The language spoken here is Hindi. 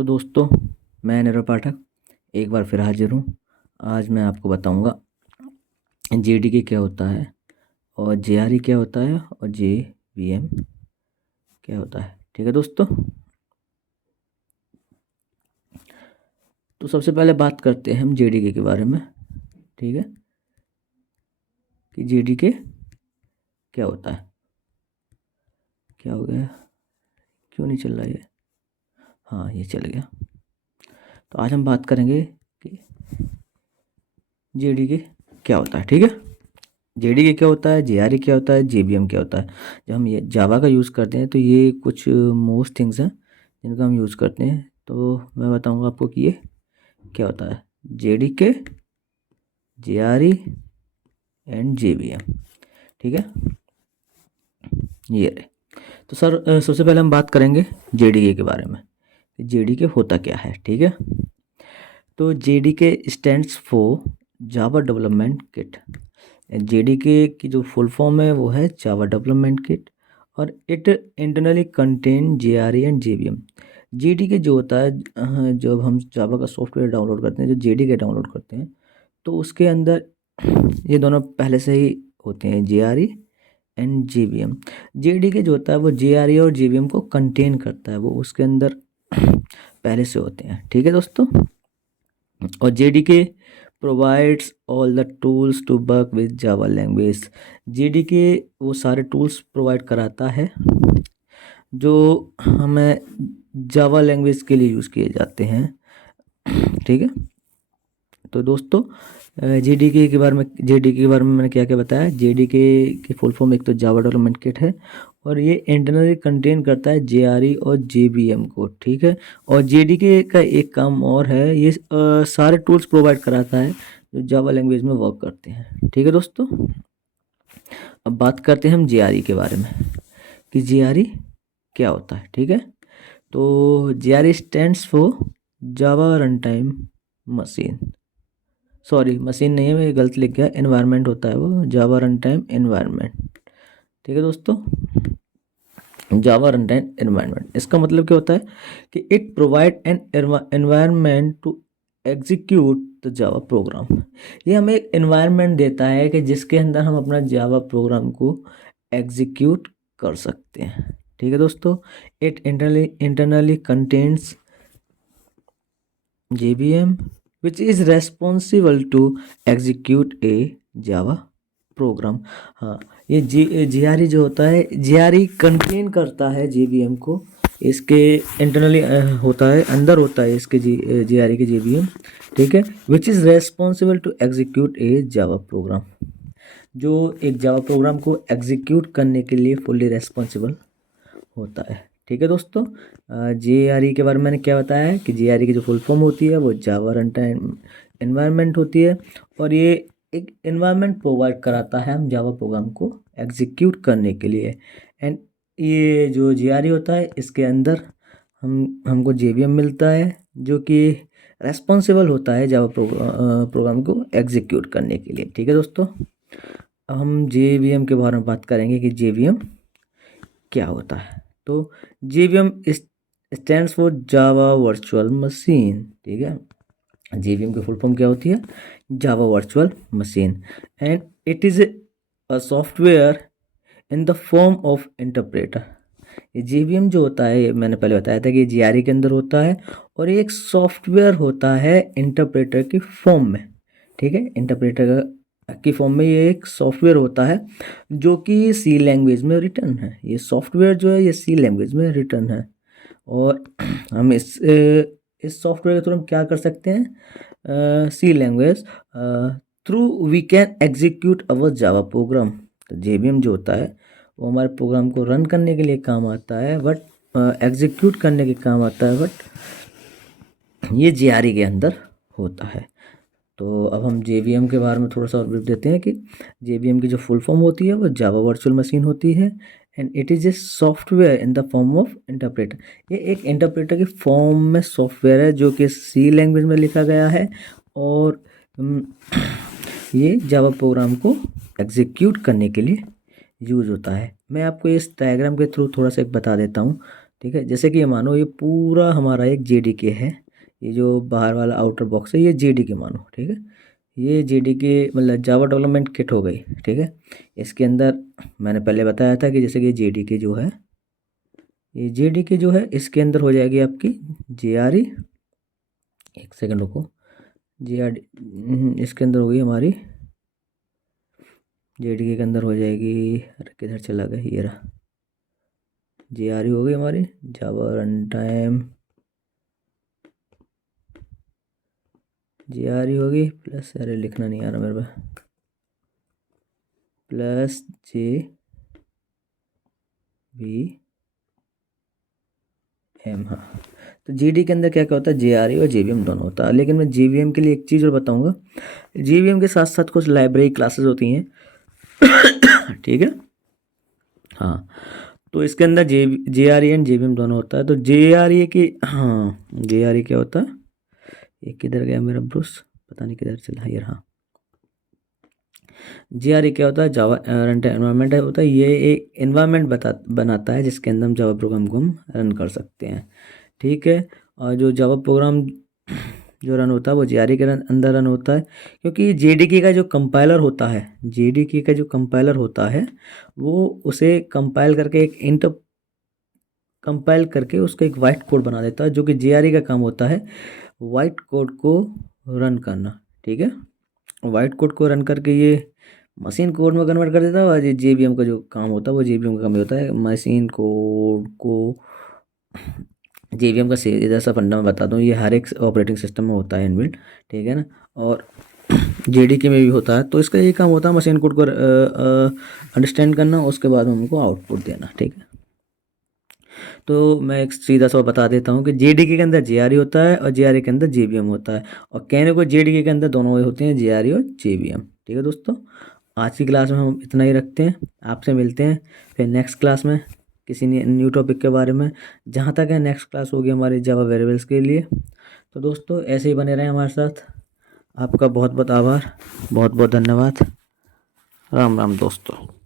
तो दोस्तों, मैं नीरव पाठक एक बार फिर हाजिर हूँ। आज मैं आपको बताऊंगा जेडीके क्या होता है और जेआरई क्या होता है और जेवीएम क्या होता है। ठीक है दोस्तों, तो सबसे पहले बात करते हैं हम जेडीके के बारे में। ठीक है, कि जेडीके क्या होता है। क्या हो गया, क्यों नहीं चल रहा ये? हाँ, ये चल गया। तो आज हम बात करेंगे कि जेडीके क्या होता है। ठीक है, जेडीके क्या होता है, जेआरई क्या होता है, जेबीएम क्या होता है। जब हम ये जावा का यूज़ करते हैं तो ये कुछ मोस्ट थिंग्स हैं जिनका हम यूज़ करते हैं। तो मैं बताऊंगा आपको कि ये क्या होता है, जेडीके, जेआरई एंड जेबीएम। ठीक है, ये रहे। तो सर, सबसे पहले हम बात करेंगे जेडीके के बारे में, जेडीके होता क्या है। ठीक है, तो JDK stands for Java development kit. JDK की जो फुल फॉर्म है वो है जावा डेवलपमेंट किट और it internally contain JRE and JVM. JDK जो होता है, जब हम जावा का सॉफ्टवेयर डाउनलोड करते हैं, जो जेडीके डाउनलोड करते हैं, तो उसके अंदर ये दोनों पहले से ही होते हैं, जेआरई एंड जेबीएम। जेडीके जो होता है वो जेआरई और जेबीएम को कंटेन करता है, वो उसके अंदर पहले से होते हैं। ठीक है दोस्तों, और JDK provides all the tools to work with Java language. JDK वो सारे टूल्स प्रोवाइड कराता है जो हमें जावा लैंग्वेज के लिए यूज़ किए जाते हैं। ठीक है, तो दोस्तों, जेडीके के बारे में मैंने क्या क्या बताया। जेडीके की फुल फॉर्म एक तो जावा डेवलपमेंट किट है और ये इंटरनली कंटेन करता है जेआरई और जेबीएम को। ठीक है, और जेडीके का एक काम और है, ये सारे टूल्स प्रोवाइड कराता है जो जावा लैंग्वेज में वर्क करते हैं। ठीक है दोस्तों, अब बात करते हैं हम जेआरई के बारे में कि जेआरई क्या होता है। ठीक है, तो JRE stands for Java run time machine. Sorry, machine नहीं है, मैं गलत लिख गया, एनवायरनमेंट होता है वो, जावा रन टाइम एनवायरनमेंट। ठीक है दोस्तों, जावा रन टाइम एनवायरनमेंट, इसका मतलब क्या होता है कि it provide an environment to execute the Java program. ये हमें एक एनवायरनमेंट देता है कि जिसके अंदर हम अपना जावा प्रोग्राम को एग्जीक्यूट कर सकते हैं। ठीक है दोस्तों, it internally contains JVM which is responsible to execute a Java program. हाँ, ये जेआरई जो होता है, जेआरई कंटेन करता है जेवीएम को, इसके इंटरनली होता है, अंदर होता है इसके जेआरई के जेवीएम। ठीक है, which is responsible to execute a Java program, जो एक जावा प्रोग्राम को एग्जीक्यूट करने के लिए फुल्ली रेस्पॉन्सिबल होता है। ठीक है दोस्तों, जेआरई के बारे में मैंने क्या बताया है कि जेआरई की जो फुल फॉर्म होती है वो जावा रन टाइम एनवायरनमेंट होती है और ये एक एनवायरनमेंट प्रोवाइड कराता है हम जावा प्रोग्राम को एग्जीक्यूट करने के लिए। एंड ये जो जेआरई होता है इसके अंदर हमको जेवीएम मिलता है जो कि रेस्पॉन्सिबल होता है जावा प्रोग्राम को एग्जीक्यूट करने के लिए। ठीक है दोस्तों, अब हम जेवीएम के बारे में बात करेंगे कि जेवीएम क्या होता है। तो JVM stands for Java virtual machine. ठीक है, जेवीएम की फुल फॉर्म क्या होती है, Java virtual machine, and it is a software in the form of interpreter. ये जेवीएम जो होता है, ये मैंने पहले बताया था कि जेआरई के अंदर होता है और ये एक सॉफ्टवेयर होता है इंटरप्रेटर की फॉर्म में। ठीक है, इंटरप्रेटर की फॉर्म में ये एक सॉफ्टवेयर होता है जो कि सी लैंग्वेज में रिटर्न है। ये सॉफ्टवेयर जो है ये सी लैंग्वेज में रिटर्न है और हम इस सॉफ्टवेयर के थ्रू हम क्या कर सकते हैं, C language through we can execute our Java program. तो जेवीएम जो होता है वो हमारे प्रोग्राम को रन करने के लिए काम आता है, बट एग्जीक्यूट करने के काम आता है, बट ये जेआरई के अंदर होता है। तो अब हम जेवीएम के बारे में थोड़ा सा और ब्रीफ देते हैं कि जेवीएम की जो फुल फॉर्म होती है वो जावा वर्चुअल मशीन होती है and it is a software in the form of interpreter. ये एक इंटरप्रेटर की फॉर्म में सॉफ्टवेयर है जो कि सी लैंग्वेज में लिखा गया है और ये जावा प्रोग्राम को एग्जीक्यूट करने के लिए यूज़ होता है। मैं आपको इस डायग्राम के थ्रू थोड़ा सा एक बता देता हूँ ठीक है। जैसे कि ये मानो ये पूरा हमारा एक जेडीके है, ये जो बाहर वाला आउटर बॉक्स है ये जेडीके मानो, ठीक है। ये जेडीके मतलब जावा डेवलपमेंट किट हो गई, ठीक है। इसके अंदर मैंने पहले बताया था कि जैसे कि जेडीके जो है, ये जेडीके जो है इसके अंदर हो जाएगी आपकी जेआरई, एक सेकंड रुको, जेआरडी इसके अंदर होगी हमारी, जेडीके के अंदर हो जाएगी, अरे किधर चला गया, ये रहा, जेआरई हो गई हमारी जावा रन टाइम, जेआरई होगी प्लस, अरे लिखना नहीं आ रहा मेरे पे, प्लस जे वी एम, हाँ। तो जीडी के अंदर क्या क्या होता है, जेआरई और जेवीएम दोनों होता है। लेकिन मैं जेवीएम के लिए एक चीज़ और बताऊंगा, जेवीएम के साथ साथ कुछ लाइब्रेरी क्लासेस होती हैं ठीक है, हाँ। तो इसके अंदर जेआरई एंड जेवीएम दोनों होता है। तो जेआरई की, हाँ जेआरई क्या होता है, ये किधर गया मेरा ब्रूस, पता नहीं किधर चला, ये रहा। जेआरई क्या होता है, जावा रन टाइम एनवायरनमेंट होता है। ये एक एनवायरनमेंट बनाता है जिसके अंदर हम जावा प्रोग्राम को हम रन कर सकते हैं, ठीक है। और जो जावा प्रोग्राम जो रन होता है वो जेआरई के अंदर रन होता है, क्योंकि जेडीके का जो कंपाइलर होता है, जेडीके का जो कंपाइलर होता है वो उसे कंपाइल करके एक इंट कंपाइल करके उसका एक वाइट कोड बना देता है, जो कि जेआरई का काम होता है वाइट कोड को रन करना, ठीक है। वाइट कोड को रन करके ये मशीन कोड में कन्वर्ट कर देता है, और ये जेवीएम का जो काम होता है वो जेवीएम का काम होता है मशीन कोड को, जेवीएम का सीधा सा फंडा मैं बता दूं, ये हर एक ऑपरेटिंग सिस्टम में होता है इनबिल्ट, ठीक है ना। और जेडीके में भी होता है। तो इसका ये काम होता है मशीन कोड को अंडरस्टैंड करना, उसके बाद हमको आउटपुट देना, ठीक है। तो मैं एक सीधा सा बता देता हूँ कि जेडीके के अंदर जेआरई होता है और जेआरई के अंदर जेवीएम होता है, और कहने को जेडीके के अंदर दोनों होते हैं, जेआरई और जेवीएम, ठीक है दोस्तों। आज की क्लास में हम इतना ही रखते हैं, आपसे मिलते हैं फिर नेक्स्ट क्लास में किसी न्यू टॉपिक के बारे में। जहाँ तक है नेक्स्ट क्लास होगी हमारी जावा वेरिएबल्स के लिए। तो दोस्तों ऐसे ही बने रहें हमारे साथ। आपका बहुत बहुत आभार, बहुत बहुत धन्यवाद। राम राम दोस्तों।